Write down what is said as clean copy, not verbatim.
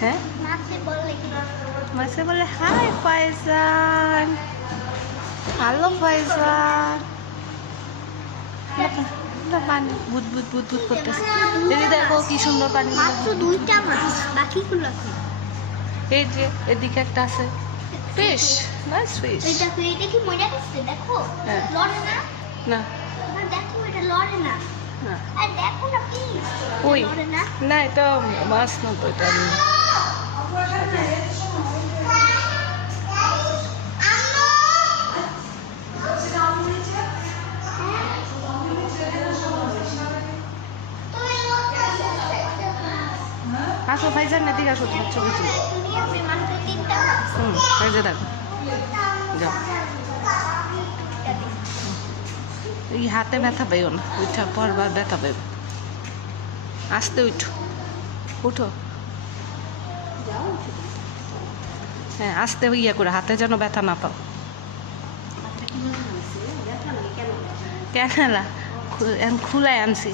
হ্যাঁ মাসে বলে হাই ফাইজান, হ্যালো ফাইজান। পানি বুদ বুদ বুদ বুদ করতেছে। দিদি দেখো কি সুন্দর পানি। মাত্র 2টা মাছ, বাকিগুলো এই যে এদিকে একটা আছে ফিশ, নাইস ফিশ। এটা কি মজা করছে দেখো, লড়ে না না দেখো, এটা লড়ে না। না আর দেখো না প্লিজ, ওই লড়ে না। না এটা মাছ না তো, এটা আসো ফাইজান এদিকে আসো, তোমার ছবি তুলি। এই যে দেখো, যাও। এই হাতে ব্যথা পাইও না, উঠা পরবার ব্যথা পাইব। আস্তে উঠো, উঠো। হ্যাঁ আস্তে ইয়ে করে, হাতে যেন ব্যথা না পাও। কেন খুলাই আনছি।